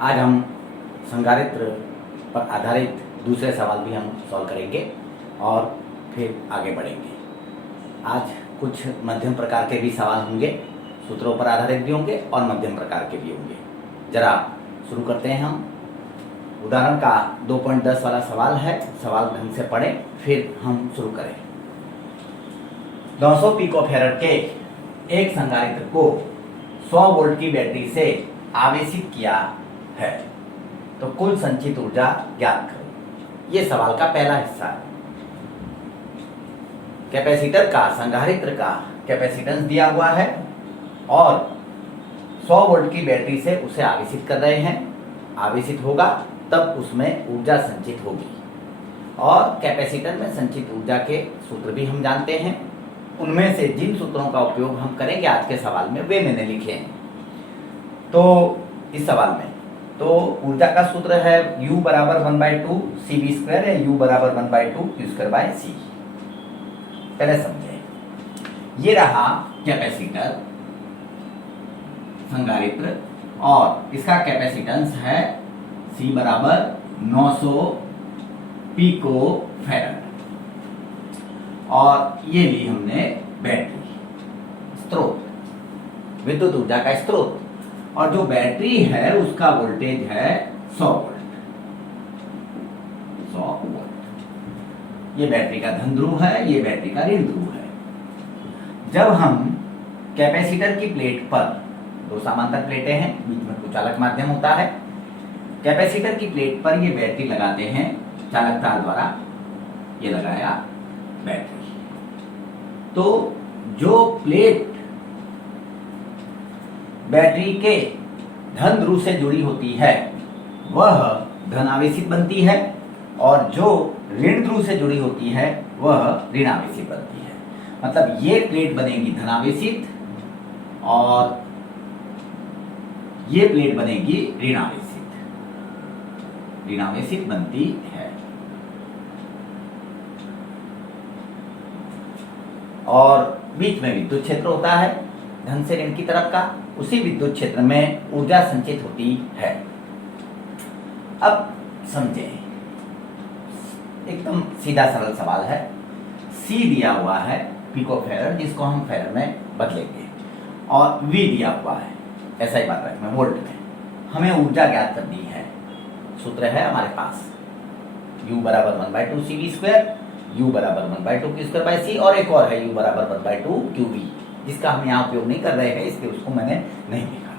आज हम संधारित्र पर आधारित दूसरे सवाल भी हम सॉल्व करेंगे और फिर आगे बढ़ेंगे। आज कुछ मध्यम प्रकार के भी सवाल होंगे, सूत्रों पर आधारित भी होंगे और मध्यम प्रकार के भी होंगे। जरा शुरू करते हैं हम। उदाहरण का 2.10 वाला सवाल है, सवाल ढंग से पढ़ें फिर हम शुरू करें। 900 पिकोफैराड के एक संधारित्र को 100 वोल्ट की बैटरी से आवेशित किया है, तो कुल संचित ऊर्जा ज्ञात करो। ये सवाल का पहला हिस्सा है। कैपेसिटर का, संधारित्र का कैपेसिटेंस दिया हुआ है और 100 वोल्ट की बैटरी से उसे आवेशित कर रहे हैं। आवेशित होगा तब उसमें ऊर्जा संचित होगी और कैपेसिटर में संचित ऊर्जा के सूत्र भी हम जानते हैं। उनमें से जिन सूत्रों का उपयोग हम करेंगे आज के सवाल में वे मैंने लिखे हैं। तो इस सवाल में तो ऊर्जा का सूत्र है U बराबर 1/2 CV स्क्वायर है, U बराबर 1/2 Q स्क्वायर बाय C। पहले समझे, ये रहा कैपेसिटर संधारित्र और इसका कैपेसिटेंस है C बराबर 900 पिको फैराड और ये ली हमने बैटरी, स्रोत, विद्युत ऊर्जा का स्रोत, और जो बैटरी है उसका वोल्टेज है 100 वोल्ट। 100 वोल्ट। ये बैटरी का धन ध्रुव है, ये बैटरी का ऋण ध्रुव है। जब हम कैपेसिटर की प्लेट पर, दो समांतर प्लेटें हैं, बीच में कुछ चालक माध्यम होता है, कैपेसिटर की प्लेट पर ये बैटरी लगाते हैं चालक तार द्वारा, ये लगाया बैटरी। तो जो प्लेट बैटरी के धन ध्रुव से जुड़ी होती है वह धनावेशित बनती है और जो ऋण ध्रुव से जुड़ी होती है वह ऋणावेशित बनती है। मतलब ये प्लेट बनेगी धनावेशित और ये प्लेट बनेगी ऋणावेशित, ऋणावेशित बनती है। और बीच में विद्युत क्षेत्र होता है धन से ऋण की तरफ का, उसी विद्युत क्षेत्र में ऊर्जा संचित होती है। अब समझे, एकदम सीधा सरल सवाल है। C दिया हुआ है पिकोफैराड, जिसको हम फैराड में बदलेंगे, और V दिया हुआ है, ऐसा ही बात रखें वोल्ट में। हमें ऊर्जा ज्ञात करनी है। सूत्र है हमारे पास U बराबर 1/2 CV स्क्वायर, U बराबर 1/2 Q स्क्वायर बाय C, और एक और है U बराबर 1/2 QV, जिसका हम यहाँ उपयोग नहीं कर रहे हैं, इसलिए उसको मैंने नहीं लिखा।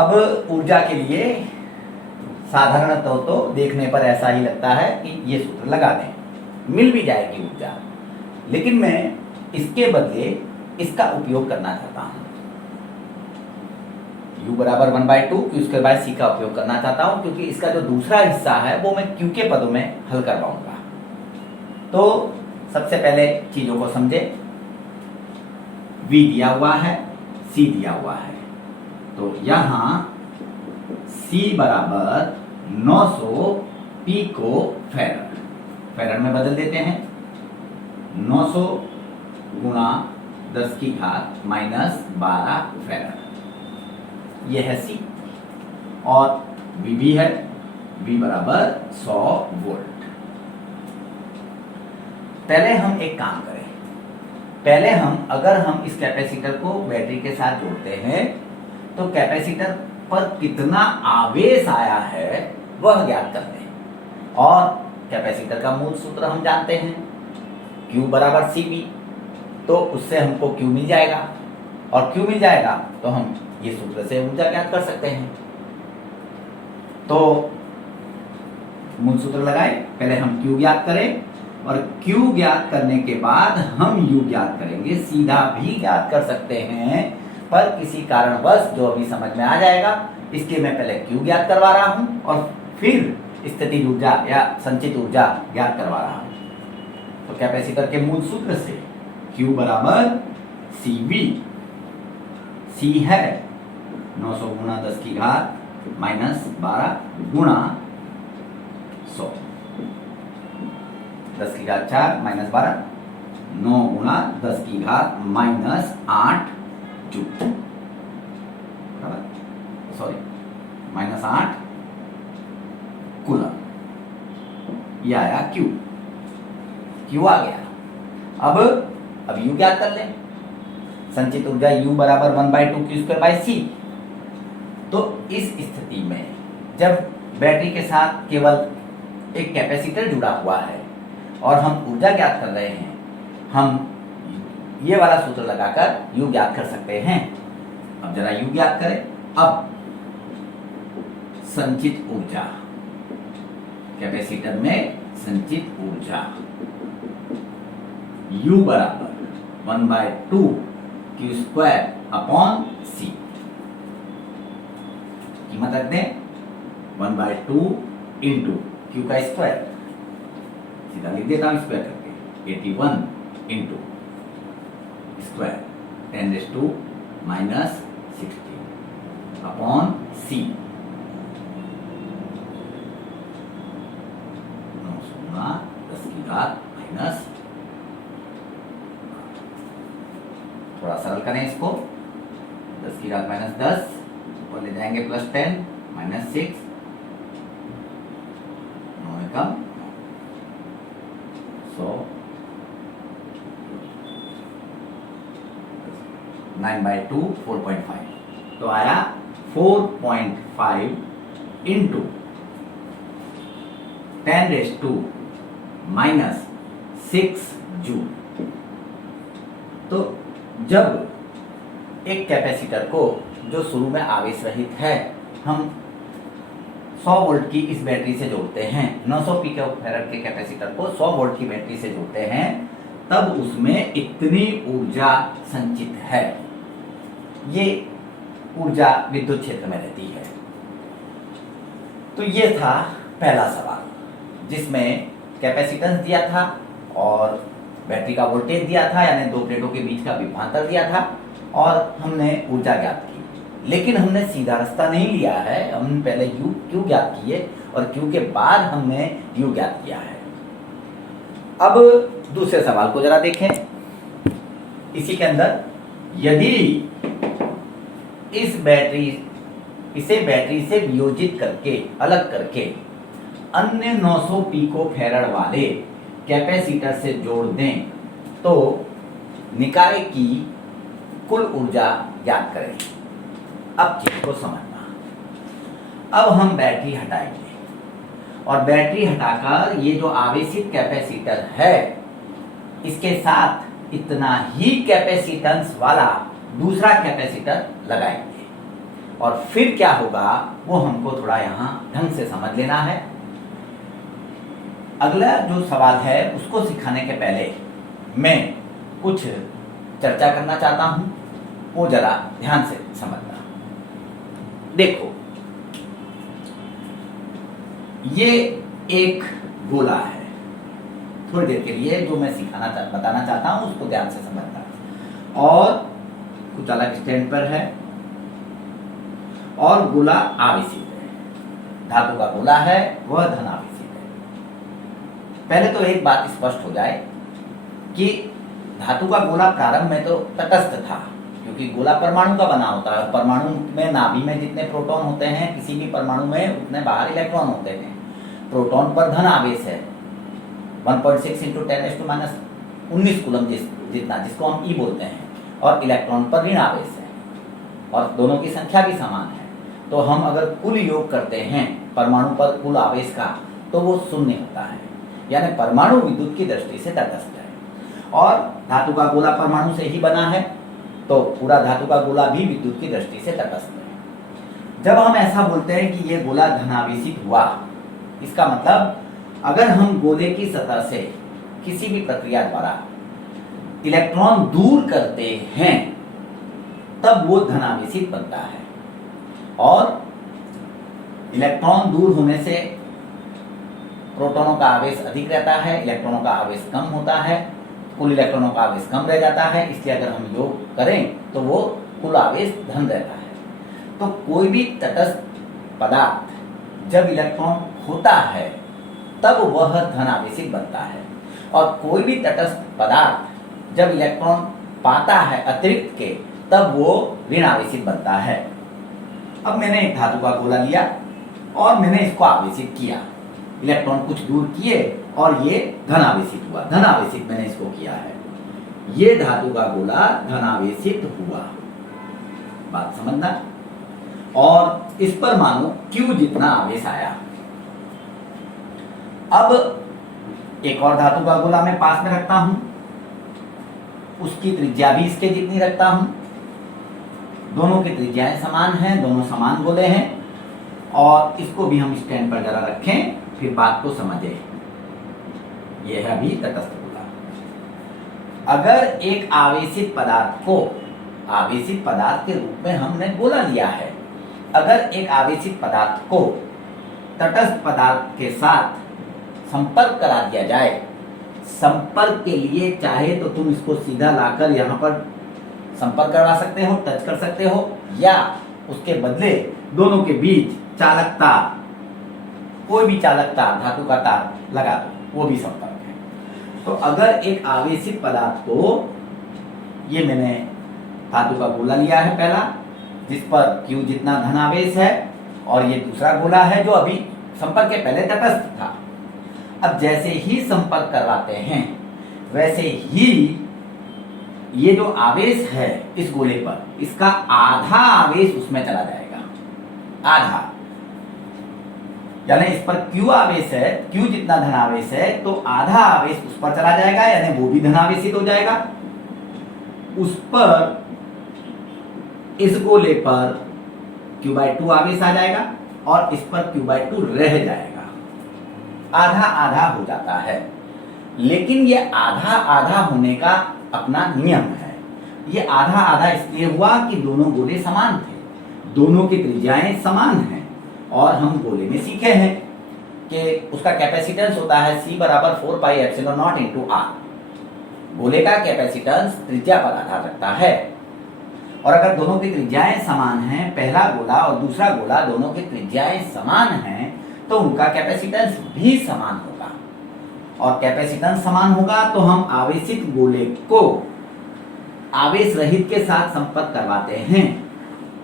अब ऊर्जा के लिए साधारणतः तो देखने पर ऐसा ही लगता है कि ये सूत्र लगा दें, मिल भी जाएगी ऊर्जा, लेकिन मैं इसके बदले इसका उपयोग करना चाहता हूँ। U बराबर 1/2 Q स्क्वायर बाय C का उपयोग करना चाहता हूँ, क्योंकि इसका जो दूसरा हिस्सा है वो मैं Q के पदों में हल कर पाऊंगा। तो सबसे पहले चीजों को समझे। V दिया हुआ है, C दिया हुआ है, तो यहां C बराबर 900 पिको फैराड, फैराड में बदल देते हैं। 900 गुणा 10 की घात -12 फैराड, यह है C। और V भी है, V बराबर 100 वोल्ट। पहले हम एक काम करें, पहले अगर हम इस कैपेसिटर को बैटरी के साथ जोड़ते हैं तो कैपेसिटर पर कितना आवेश आया है वह ज्ञात करते हैं। और कैपेसिटर का मूल सूत्र हम जानते हैं, Q बराबर CV, तो उससे हमको Q मिल जाएगा, और Q मिल जाएगा तो हम ये सूत्र से ऊर्जा ज्ञात कर सकते हैं। तो मूल सूत्र लगाए, पहले हम Q ज्ञात करें और Q ज्ञात करने के बाद हम U ज्ञात करेंगे। सीधा भी ज्ञात कर सकते हैं, पर किसी कारणवश जो अभी समझ में आ जाएगा, इसके मैं पहले Q ज्ञात करवा रहा हूं और फिर स्थितिज ऊर्जा या संचित ऊर्जा ज्ञात करवा रहा हूं। तो कैपेसिटर के मूल सूत्र से Q बराबर CV, C है 900 गुणा 10 की घात -12 गुणा 100, 10 की घात 4 -12, 9 गुणा 10 की घात -8 जूल, सॉरी -8 कूलम। ये आया Q आ गया। अब U ज्ञात कर लें। संचित ऊर्जा U बराबर 1/2 Q²/C। तो इस स्थिति में जब बैटरी के साथ केवल एक कैपेसिटर जुड़ा हुआ है और हम ऊर्जा ज्ञात कर रहे हैं, हम ये वाला सूत्र लगाकर U ज्ञात कर सकते हैं। अब जरा U ज्ञात करें। अब संचित ऊर्जा, कैपेसिटर में संचित ऊर्जा U बराबर 1/2 Q²/C। कीमत रख दें 1/2 इंटू Q का स्क्वायर, सीधा लिख देता हूं स्क्वायर करके, 81 इंटू स्क्वायर 10⁻⁻16 अपॉन C। 9×10⁻⁻, थोड़ा सरल करें इसको, 10⁻⁻10 और ले जाएंगे +10 -6 9 एकम 100 9/2 4.5। तो आया 4.5 इंटू 10⁻⁻6 जूल। तो जब एक कैपेसिटर को, जो शुरू में आवेश रहित है, हम 100 वोल्ट की इस बैटरी से जोड़ते हैं, 900 पिकोफैराड के कैपेसिटर को 100 वोल्ट की बैटरी से जोड़ते हैं, तब उसमें इतनी ऊर्जा संचित है। ये ऊर्जा विद्युत क्षेत्र में रहती है। तो ये था पहला सवाल, जिसमें कैपेसिटेंस दिया था और बैटरी का वोल्टेज दिया था, यानी दो प्लेटों के बीच का विभवांतर दिया था, और हमने ऊर्जा ज्ञात की। लेकिन हमने सीधा रास्ता नहीं लिया है, हमने पहले Q ज्ञात किए और Q के बाद हमने U ज्ञात किया है। अब दूसरे सवाल को जरा देखें। इसी के अंदर यदि इसे बैटरी से वियोजित करके, अलग करके अन्य 900 पिकोफैराड वाले कैपेसिटर से जोड़ दें, तो निकाय की कुल ऊर्जा ज्ञात करें। अब चीज को समझना। अब हम बैटरी हटाएंगे और बैटरी हटाकर ये जो आवेशित कैपेसिटर है, इसके साथ इतना ही कैपेसिटेंस वाला दूसरा कैपेसिटर लगाएंगे। और फिर क्या होगा वो हमको थोड़ा यहां ढंग से समझ लेना है। अगला जो सवाल है उसको सिखाने के पहले मैं कुछ चर्चा करना चाहता हूं, वो जरा ध्यान से समझना। देखो, ये एक गोला है। थोड़ी देर के लिए जो मैं बताना चाहता हूं उसको ध्यान से समझना। और कुछ अलग स्टैंड पर है और गोला आवेशित है। धातु का गोला है, वह धन आवेशित है। पहले तो एक बात स्पष्ट हो जाए कि धातु का गोला प्रारंभ में तो तटस्थ था, क्योंकि गोला परमाणु का बना होता है। परमाणु में, नाभि में जितने प्रोटॉन होते हैं, किसी भी परमाणु में उतने बाहर इलेक्ट्रॉन होते हैं। प्रोटॉन पर धन आवेश है 1.6 × 10⁻⁻19 कूलम जितना, जिसको हम E बोलते हैं, और इलेक्ट्रॉन पर ऋण आवेश है, और दोनों की संख्या भी समान है। तो हम अगर कुल योग करते हैं परमाणु पर कुल आवेश का, तो वो 0 होता है, यानी परमाणु विद्युत की दृष्टि से तटस्थ है। और धातु का गोला परमाणु से ही बना है, तो पूरा धातु का गोला भी विद्युत की दृष्टि से तटस्थ है। जब हम ऐसा बोलते हैं कि ये गोला धनावेशित हुआ, इसका मतलब अगर हम गोले की सतह से किसी भी प्रक्रिया द्वारा इलेक्ट्रॉन दूर करते हैं, तब वो धनावेशित बनता है। और इलेक्ट्रॉन दूर होने से प्रोटॉनों का आवेश अधिक रहता है, इलेक्ट्रॉनों का आवेश कम होता है, कुल इलेक्ट्रॉनों का आवेश कम रह जाता है। इसलिए अगर हम योग करें तो वो कुल आवेश धन रहता है। तो कोई भी तटस्थ पदार्थ जब इलेक्ट्रॉन होता है तब वह धन आवेशित बनता है, और कोई भी तटस्थ पदार्थ जब इलेक्ट्रॉन पाता है अतिरिक्त के, तब वो ऋण आवेशित बनता है। अब मैंने एक धातु का गोला लिया और मैंने इसको आवेशित किया, इलेक्ट्रॉन कुछ दूर किए और ये धनावेशित हुआ, धनावेशित मैंने इसको किया है, ये धातु का गोला धनावेशित हुआ, बात समझना। और इस पर मानो Q जितना आवेश आया। अब एक और धातु का गोला मैं पास में रखता हूं, उसकी त्रिज्या भी इसके जितनी रखता हूं, दोनों की त्रिज्याएं समान हैं, दोनों समान गोले हैं, और इसको भी हम स्टैंड पर जरा रखें, फिर बात को समझें। यह है अभी तटस्थ गोला। अगर एक आवेशित पदार्थ को आवेशित पदार्थ के रूप में हमने गोला लिया है, अगर एक आवेशित पदार्थ को तटस्थ पदार्थ के साथ संपर्क करा दिया जाए, संपर्क के लिए चाहे तो तुम इसको सीधा लाकर यहाँ पर संपर्क करवा सकते हो, टच कर सकते हो, या उसके बदले दोनों के बीच चालक तार, कोई भी चालक तार, धातु का तार लगा दो, वो भी संपर्क है। तो अगर एक आवेशित पदार्थ को, ये मैंने धातु का गोला लिया है पहला, जिस पर Q जितना धनावेश है, और ये दूसरा गोला है जो अभी संपर्क के पहले तटस्थ था। अब जैसे ही संपर्क करवाते हैं वैसे ही ये जो आवेश है इस गोले पर, इसका आधा आवेश उसमें चला जाएगा, आधा, यानी इस पर Q आवेश है, Q जितना धनावेश है, तो आधा आवेश उस पर चला जाएगा, यानी वो भी धनावेशित हो जाएगा। उस पर, इस गोले पर Q/2 आवेश आ जाएगा और इस पर Q/2 रह जाएगा, आधा आधा हो जाता है। लेकिन ये आधा आधा होने का अपना नियम है। ये आधा आधा इसलिए हुआ कि दोनों गोले समान थे, दोनों की त्रिज्याएं समान हैं, और हम गोले में सीखे हैं कि उसका कैपेसिटेंस होता है C बराबर 4πε0 × R। गोले का कैपेसिटेंस त्रिज्या पर आधार रखता है, और अगर दोनों की त्रिज्याएं समान हैं, पहला गोला और दूसरा गोला दोनों की त्रिज्याएं समान हैं, तो उनका कैपेसिटेंस भी समान होगा, और कैपेसिटेंस समान होगा तो हम आवेशित गोले को आवेश रहित के साथ संपर्क करवाते हैं,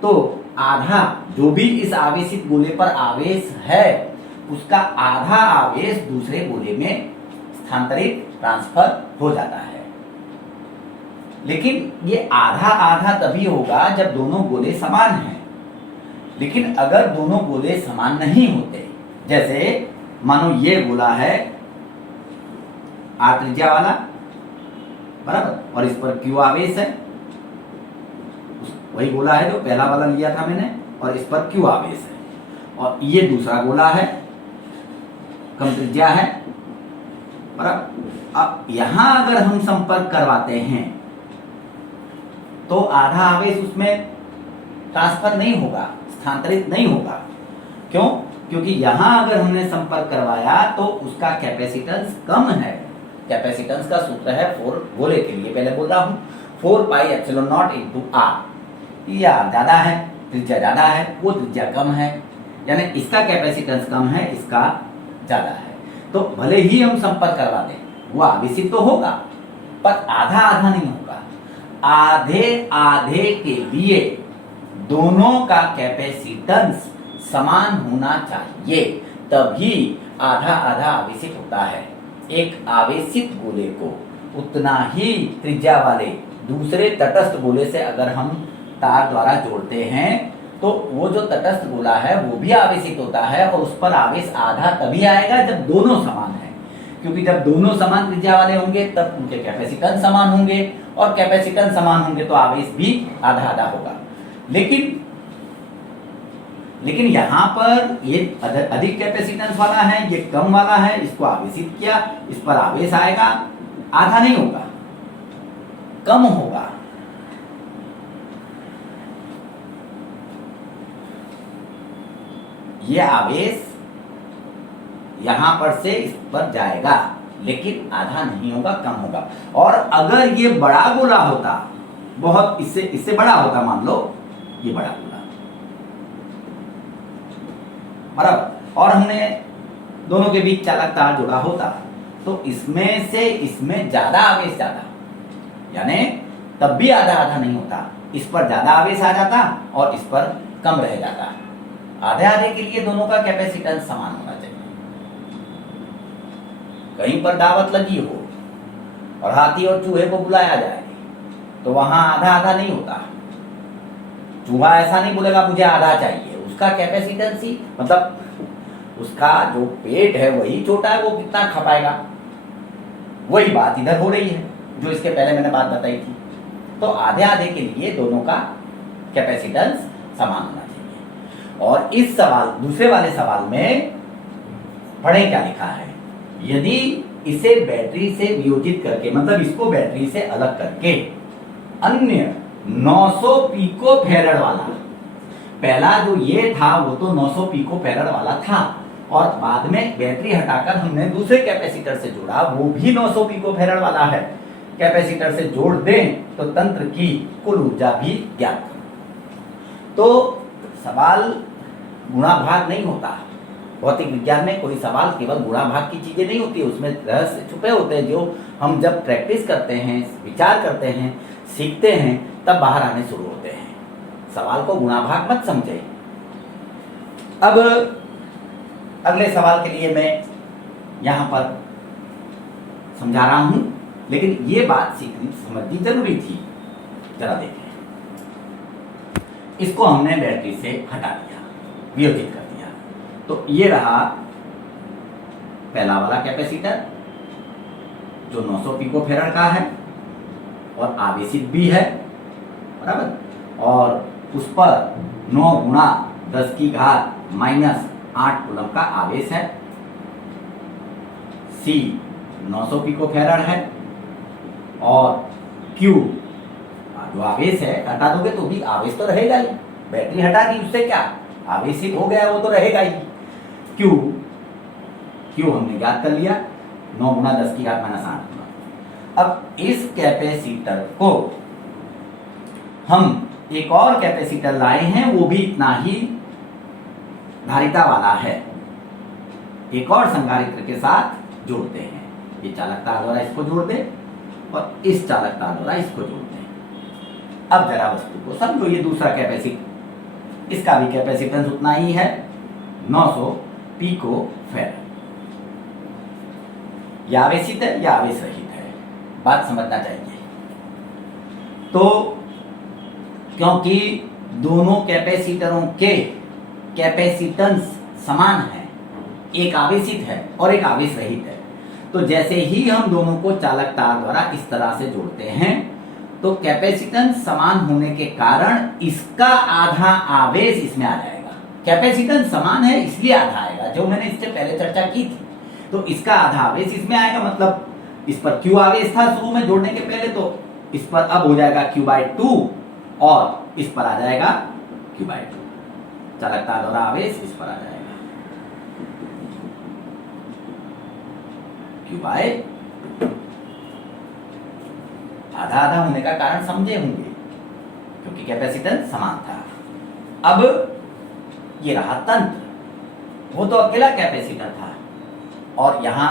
तो आधा, जो भी इस आवेशित गोले पर आवेश है, उसका आधा आवेश दूसरे गोले में स्थानांतरित, ट्रांसफर हो जाता है। लेकिन ये आधा आधा तभी होगा जब दोनों गोले समान हैं। लेकिन अगर दोनों गोले समान नहीं होते, जैसे मानो ये गोला है R त्रिज्या वाला, बराबर, और इस पर Q आवेश है, वही गोला है जो पहला वाला लिया था मैंने, और इस पर Q आवेश है, और ये दूसरा गोला है, कम त्रिज्या है, बराबर। अब यहां अगर हम संपर्क करवाते हैं तो आधा आवेश उसमें ट्रांसफर नहीं होगा, स्थानांतरित नहीं होगा। क्यों? क्योंकि यहां अगर हमने संपर्क करवाया तो उसका कैपेसिटेंस कम है। कैपेसिटेंस का सूत्र है 4, गोले के लिए पहले बोल रहा हूं, 4πε0 × R। ये R ज्यादा है, त्रिज्या ज्यादा है, वो त्रिज्या कम है, यानी इसका कैपेसिटेंस कम है, इसका ज्यादा है। तो भले ही हम संपर्क करवा दें, वो आवेशित तो होगा, पर आधा आधा नहीं होगा। आधे आधे के लिए दोनों का कैपेसिटेंस समान होना चाहिए, तभी आधा आधा आवेशित होता है। एक आवेशित गोले को उतना ही त्रिज्या वाले दूसरे तटस्थ गोले से अगर हम तार द्वारा जोड़ते हैं, तो वो जो तटस्थ गोला है वो भी आवेशित होता है, और उस पर आवेश आधा तभी आएगा जब दोनों समान हैं। क्योंकि जब दोनों समान त्रिज्या वाले होंगे तब उनके कैपेसिटेंस समान होंगे, और कैपेसिटेंस समान होंगे तो आवेश भी आधा आधा होगा। लेकिन यहाँ पर ये अधिक कैपेसिटेंस वाला है, ये कम वाला है, इसको आवेशित किया, इस पर आवेश आएगा, आधा नहीं होगा, कम होगा। ये आवेश यहां पर से इस पर जाएगा, लेकिन आधा नहीं होगा, कम होगा। और अगर ये बड़ा गोला होता, बहुत इससे बड़ा होता, मान लो ये बड़ा गोला, बराबर, और हमने दोनों के बीच चालक तार जोड़ा होता, तो इसमें से इसमें ज्यादा आवेश जाता, यानी तब भी आधा आधा नहीं होता, इस पर ज्यादा आवेश आ जाता और इस पर कम रह जाता है। आधे आधे के लिए दोनों का कैपेसिटेंस समान होना चाहिए। कहीं पर दावत लगी हो और हाथी और चूहे को बुलाया जाए तो वहां आधा आधा नहीं होता। चूहा ऐसा नहीं बोलेगा मुझे आधा चाहिए, उसका कैपेसिटेंस ही मतलब उसका जो पेट है वही छोटा है, वो कितना खा पाएगा। वही बात इधर हो रही है जो इसके पहले मैंने बात बताई थी। तो आधे आधे के लिए दोनों का कैपेसिटेंस समान होना चाहिए। और इस सवाल दूसरे वाले सवाल में पढ़ें क्या लिखा है, यदि इसे बैटरी से वियोजित करके मतलब इसको बैटरी से अलग करके अन्य 900 पिको फैराड वाला, पहला जो ये था वो तो 900 पिको फैराड वाला था और बाद में बैटरी हटाकर हमने दूसरे कैपेसिटर से जोड़ा, वो भी 900 पिको फैराड वाला है, कैपेसिटर से जोड़ दें तो तंत्र की कुल ऊर्जा भी ज्ञात करो। तो सवाल गुणा भाग नहीं होता। भौतिक विज्ञान में कोई सवाल केवल गुणा भाग की चीजें नहीं होती, उसमें रहस्य छुपे होते हैं जो हम जब प्रैक्टिस करते हैं, विचार करते हैं, सीखते हैं तब बाहर आने शुरू होते हैं। सवाल को गुणा भाग मत समझे। अब अगले सवाल के लिए मैं यहां पर समझा रहा हूं, लेकिन ये बात सीखनी समझनी जरूरी थी। जरा देखें, इसको हमने बैटरी से हटा दिया, वियोजित कर दिया, तो ये रहा पहला वाला कैपेसिटर जो 900 पिको फैराड का है और आवेशित भी है, बराबर, और उस पर 9 गुणा 10 की घात -8 कूलम का आवेश है। C 900 पिको फैराड है और Q जो आवेश है, हटा दोगे तो भी आवेश तो रहेगा ही, बैटरी हटा दी उससे क्या, आवेशित हो गया वो तो रहेगा ही। Q हमने ज्ञात कर लिया, 9 गुणा 10 की घात -8 गुना। अब इस कैपेसिटर को हम एक और कैपेसिटर लाए हैं, वो भी इतना ही धारिता वाला है, एक और संधारित्र के साथ जोड़ते हैं। ये चालकता द्वारा इसको जोड़ दे और इस चालकता द्वारा इसको जोड़ दे। अब जरा वस्तु को समझो, ये दूसरा कैपेसिटर, इसका भी कैपेसिटेंस उतना ही है, 900 पिको फैराड। या आवेशित है या आवेश रहित है, बात समझना चाहिए। तो क्योंकि दोनों कैपेसिटरों के कैपेसिटेंस समान है, एक आवेशित है और एक आवेश रहित है, तो जैसे ही हम दोनों को चालक तार द्वारा इस तरह से जोड़ते हैं तो कैपेसिटेंस समान होने के कारण इसका आधा आवेश इसमें आ जाएगा। कैपेसिटेंस समान है इसलिए आधा आएगा, जो मैंने इससे पहले चर्चा की थी। तो इसका आधा आवेश इसमें आएगा, मतलब इस पर Q आवेश था शुरू में जोड़ने के पहले, तो इस पर अब हो जाएगा Q/2 और इस पर आ जाएगा Q/2। चालकता द्वारा आवेश इस पर आ जाएगा Q/2। आधा आधा होने का कारण समझे होंगे, क्योंकि कैपेसिटेंस समान था। अब ये रहा तंत्र, वो तो अकेला कैपेसिटर था और यहां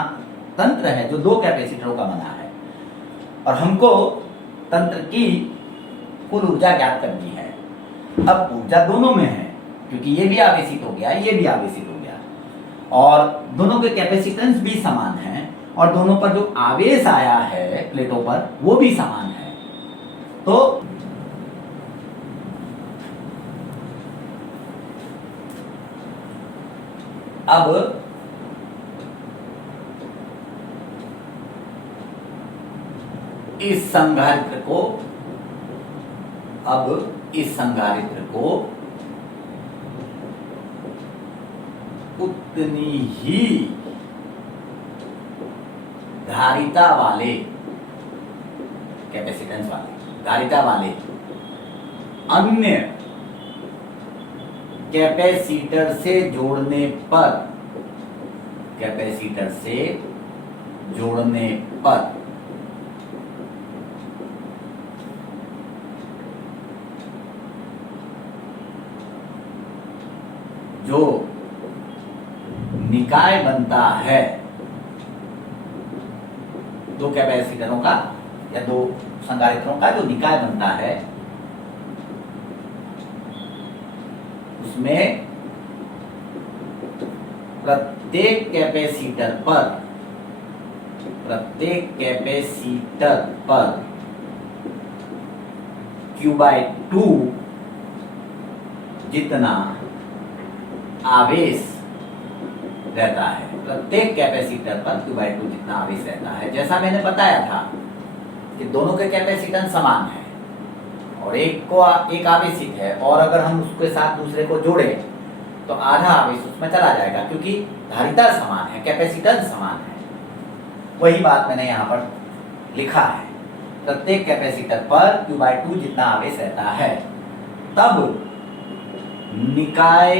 तंत्र है जो 2 कैपेसिटरों का बना है, और हमको तंत्र की कुल ऊर्जा ज्ञात करनी है। अब ऊर्जा दोनों में है, क्योंकि ये भी आवेशित हो गया, ये भी आवेशित हो गया, और दोनों के कैपेसिटेंस भी समान है, और दोनों पर जो आवेश आया है प्लेटों पर वो भी समान है। तो अब इस संधारित्र को उतनी ही धारिता वाले, कैपेसिटेंस वाले, धारिता वाले अन्य कैपेसिटर से जोड़ने पर जो निकाय बनता है, 2 कैपेसिटरों का या 2 संधारित्रों का जो निकाय बनता है, उसमें प्रत्येक कैपेसिटर पर Q/2 जितना आवेश रहता है, प्रत्येक कैपेसिटर पर Q/2 जितना आवेश रहता है। जैसा मैंने बताया था कि दोनों के कैपेसिटेंस समान है और एक आवेशित है, और अगर हम उसके साथ दूसरे को जोड़ें तो आधा आवेश उसमें चला जाएगा, क्योंकि धारिता समान है, कैपेसिटेंस समान है। वही बात मैंने यहाँ पर लिखा है, प्रत्येक कैपेसिटर पर Q/2 जितना आवेश रहता है। तब निकाय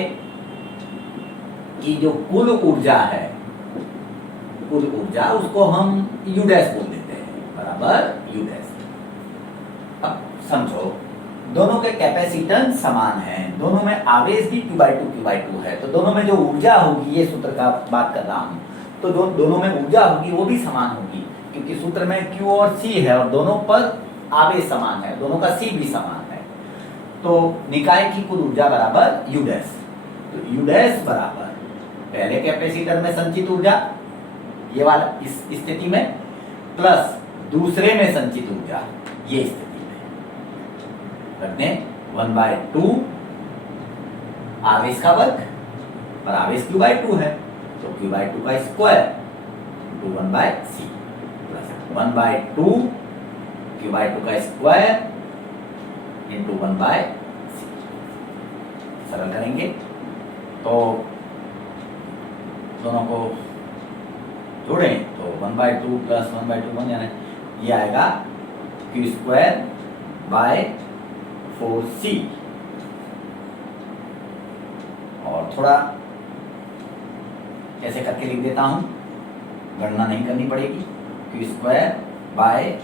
की जो कुल ऊर्जा है, कुल ऊर्जा, उसको हम U डैश बोल देते हैं, बराबर U डैश। अब समझो, दोनों के कैपेसिटेंस समान है, दोनों में आवेश भी Q/2 है, तो दोनों में जो ऊर्जा होगी, ये सूत्र का बात कर रहा हूँ, तो दोनों में ऊर्जा होगी वो भी समान होगी, क्योंकि सूत्र में Q और C है और दोनों पर आवेश समान है, दोनों का C भी समान है। तो निकाय की कुल ऊर्जा बराबर U डैश। तो U डैश बराबर पहले कैपेसिटर में संचित ऊर्जा, ये वाला इस स्थिति में, प्लस दूसरे में संचित ऊर्जा, ये स्थिति में, रखने 1/2 आवेश का वर्ग, और आवेश Q/2 है, तो Q/2 का square into 1/c, plus 1/2 Q/2 का स्क्वायर इंटू 1/c। सरल करेंगे तो दोनों को जोड़ें तो 1/2 प्लस 1/2 बन जाना, ये आएगा Q²/4c। और थोड़ा ऐसे करके लिख देता हूं, गणना नहीं करनी पड़ेगी, Q²/2c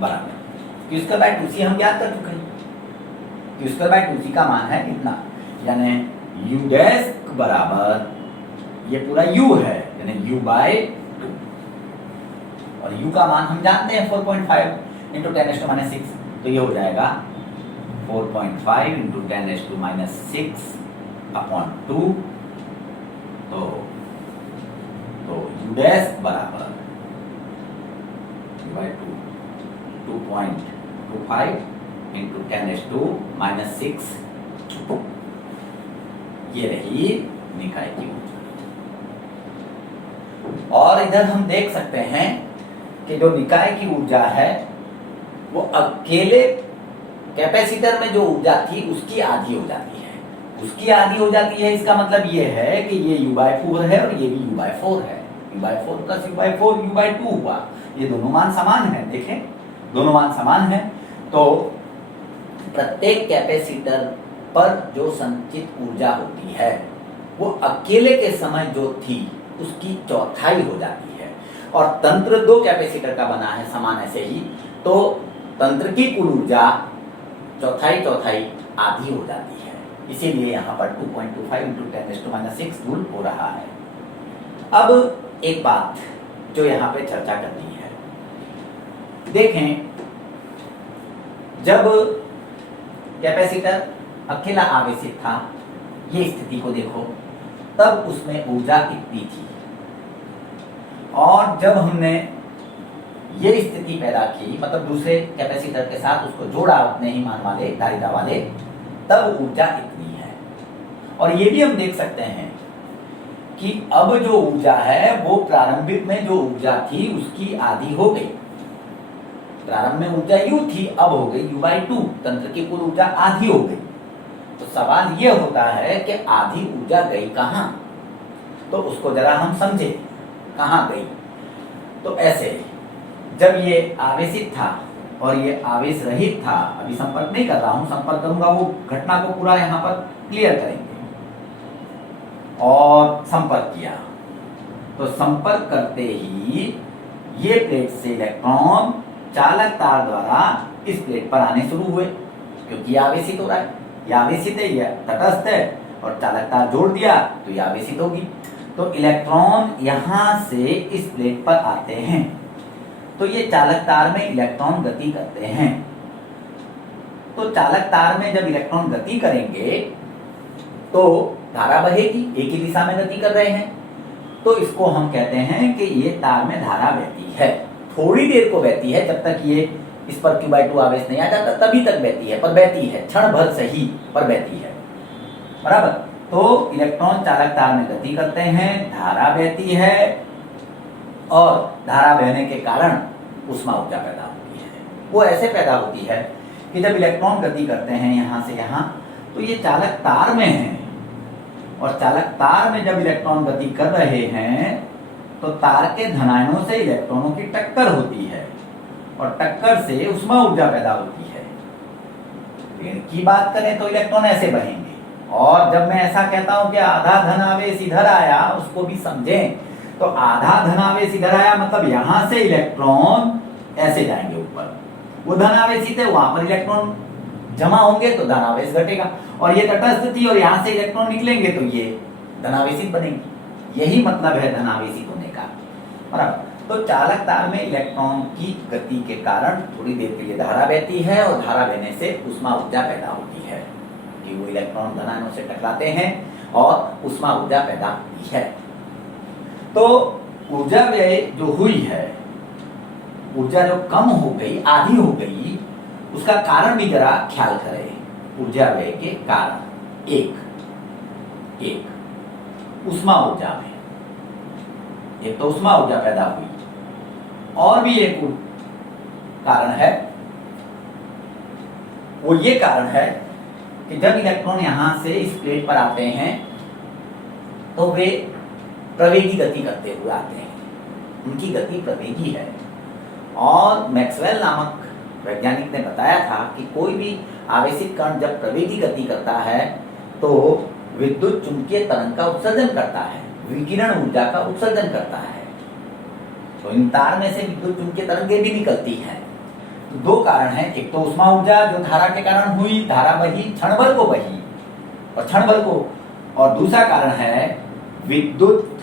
बराबर Q²/2c हम याद कर चुके हैं। Q²/2c का मान है इतना, यानी U डैश बराबर, ये पूरा U है, यानी U/2, और U का मान हम जानते हैं 4.5 इंटू 10⁻⁶, तो ये हो जाएगा 4.5 इंटू 10⁻⁶/2। तो U डैश बराबर U/2 2.25 इंटू 10⁻⁶, ये रही निकाय की ऊर्जा। और इधर हम देख सकते हैं कि जो निकाय की ऊर्जा है वो अकेले कैपेसिटर में जो ऊर्जा थी उसकी आधी हो जाती है, उसकी आधी हो जाती है। इसका मतलब ये है कि ये U/4 है और ये भी U/4 है, U/4 प्लस U/4 U/2 हुआ, ये दोनों मान समान है, देखें दोनों मान समान है। तो प्रत्येक कैपेसिटर पर जो संचित ऊर्जा होती है वो अकेले के समय जो थी उसकी चौथाई हो जाती है, और तंत्र दो कैपेसिटर का बना है समान ऐसे ही, तो तंत्र की कुल ऊर्जा चौथाई आधी हो जाती है, इसीलिए यहाँ पर 2.25 इंटू 10⁻⁶ जूल हो रहा है। अब एक बात जो यहाँ पे चर्चा करनी है, देखें जब कैपेसिटर अकेला आवेशित था, ये स्थिति को देखो, तब उसमें ऊर्जा कितनी थी, और जब हमने ये स्थिति पैदा की, मतलब दूसरे कैपेसिटर के साथ उसको जोड़ा अपने ही मान वाले धारिता वाले, तब ऊर्जा इतनी है। और ये भी हम देख सकते हैं कि अब जो ऊर्जा है वो प्रारंभिक में जो ऊर्जा थी उसकी आधी हो गई। प्रारंभ में ऊर्जा U थी, अब हो गई U/2, तंत्र की कुल ऊर्जा आधी हो गई। तो सवाल ये होता है कि आधी ऊर्जा गई कहाँ, तो उसको जरा हम समझे कहाँ गई। तो ऐसे जब ये आवेशित था और ये आवेश रहित था, अभी संपर्क नहीं कर रहा हूं, संपर्क करूंगा वो घटना को पूरा यहाँ पर क्लियर करेंगे। और संपर्क किया तो संपर्क करते ही ये प्लेट से इलेक्ट्रॉन चालक तार द्वारा इस प्लेट पर आने शुरू हुए, क्योंकि ये आवेशित हो रहा है, ये आवेशित है, ये तटस्थ है, और चालक तार जोड़ दिया तो ये आवेशित होगी। तो इलेक्ट्रॉन यहाँ से इस प्लेट पर आते हैं, तो ये चालक तार में इलेक्ट्रॉन गति करते हैं। तो चालक तार में जब इलेक्ट्रॉन गति करेंगे तो धारा बहेगी, एक ही दिशा में गति कर रहे हैं, तो इसको हम कहते हैं कि ये तार में धारा बहती है। थोड़ी देर को बहती है, जब तक ये इस पर Q/2 आवेश नहीं आ जाता तभी तक बहती है, पर बहती है, क्षण भर सही पर बहती है, बराबर। तो इलेक्ट्रॉन चालक तार में गति करते हैं, धारा बहती है और धारा बहने के कारण ऊष्मा ऊर्जा पैदा होती है। वो ऐसे पैदा होती है कि जब इलेक्ट्रॉन गति करते हैं यहाँ से यहाँ, तो ये चालक तार में है और चालक तार में जब इलेक्ट्रॉन गति कर रहे हैं तो तार के धनायनों से इलेक्ट्रॉनों की टक्कर होती है और टक्कर से ऊष्मा ऊर्जा पैदा होती है। इनकी बात करें तो इलेक्ट्रॉन ऐसे बहेंगे, और जब मैं ऐसा कहता हूं कि आधा धन आवेश इधर आया, उसको भी समझें, तो आधा धन आवेश इधर आया मतलब यहां से इलेक्ट्रॉन ऐसे जाएंगे ऊपर, वो धन आवेशित है, वहां पर इलेक्ट्रॉन जमा होंगे तो धनावेश घटेगा, और ये तटस्थ थी और यहां से इलेक्ट्रॉन निकलेंगे तो ये धनावेशित बनेंगी। यही मतलब है धनावेशित होने का, बराबर। तो चालक तार में इलेक्ट्रॉन की गति के कारण थोड़ी देर के लिए धारा बहती है और धारा बहने से ऊष्मा ऊर्जा पैदा होती है कि वो इलेक्ट्रॉन धनायनों से टकराते हैं और ऊष्मा ऊर्जा पैदा होती है। तो ऊर्जा व्यय जो हुई है, ऊर्जा जो कम हो गई, आधी हो गई, उसका कारण भी जरा ख्याल करें। ऊर्जा व्यय के कारण एक ऊष्मा ऊर्जा में, एक तो ऊष्मा ऊर्जा पैदा हुई, और भी एक कारण है, वो ये कारण है कि जब इलेक्ट्रॉन यहां से इस प्लेट पर आते हैं तो वे प्रवेगी गति करते हुए आते हैं, उनकी गति प्रवेगी है। और मैक्सवेल नामक वैज्ञानिक ने बताया था कि कोई भी आवेशित कण जब प्रवेगी गति करता है तो विद्युत चुंबकीय तरंग का उत्सर्जन करता है, विकिरण ऊर्जा का उत्सर्जन करता है। तो इन तार में से विद्युत चुंबकीय तरंगें भी निकलती हैं। तो दो कारण हैं, एक तो ऊष्मा ऊर्जा जो धारा के कारण हुई, धारा बही, क्षण भर को बही और क्षण भर को, और दूसरा कारण है विद्युत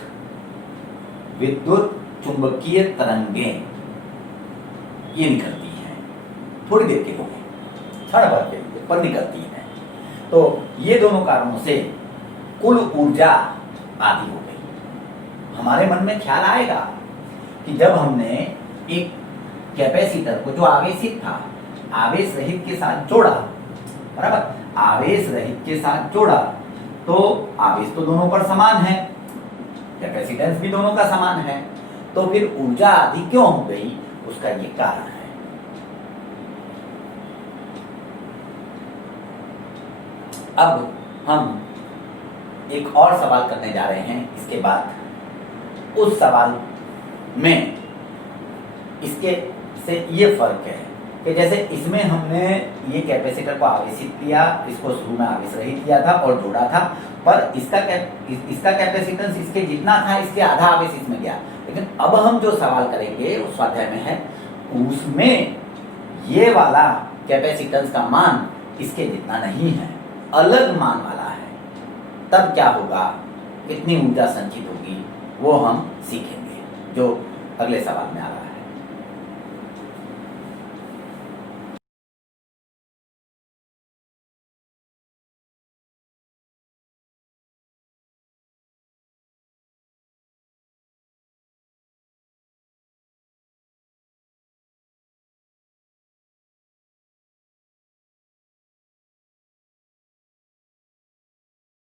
चुंबकीय तरंगें, ये निकलती हैं थोड़ी देर के लिए, क्षण भर के लिए, पर निकलती हैं। तो ये दोनों कारणों से कुल ऊर्जा आधी हो गई। हमारे मन में ख्याल आएगा कि जब हमने एक कैपेसिटर को जो आवेशित था आवेश रहित के साथ जोड़ा, बराबर, आवेश रहित के साथ जोड़ा, तो आवेश तो दोनों पर समान है, कैपेसिटेंस भी दोनों का समान है, तो फिर ऊर्जा आधी क्यों हो गई, उसका ये कारण है। अब हम एक और सवाल करने जा रहे हैं इसके बाद। उस सवाल में इसके से ये फर्क है कि जैसे इसमें हमने ये कैपेसिटर को आवेशित किया, इसको शुरू में आवेश रहित किया था और जोड़ा था, पर इसका कैपेसिटेंस इसके जितना था, इसके आधा आवेश इसमें गया। लेकिन अब हम जो सवाल करेंगे उस स्वाध्याय में है, उसमें ये वाला कैपेसिटेंस का मान इसके जितना नहीं है, अलग मान वाला है। तब क्या होगा, कितनी ऊर्जा संचित होगी, वो हम सीखेंगे, जो अगले सवाल में आ रहा है।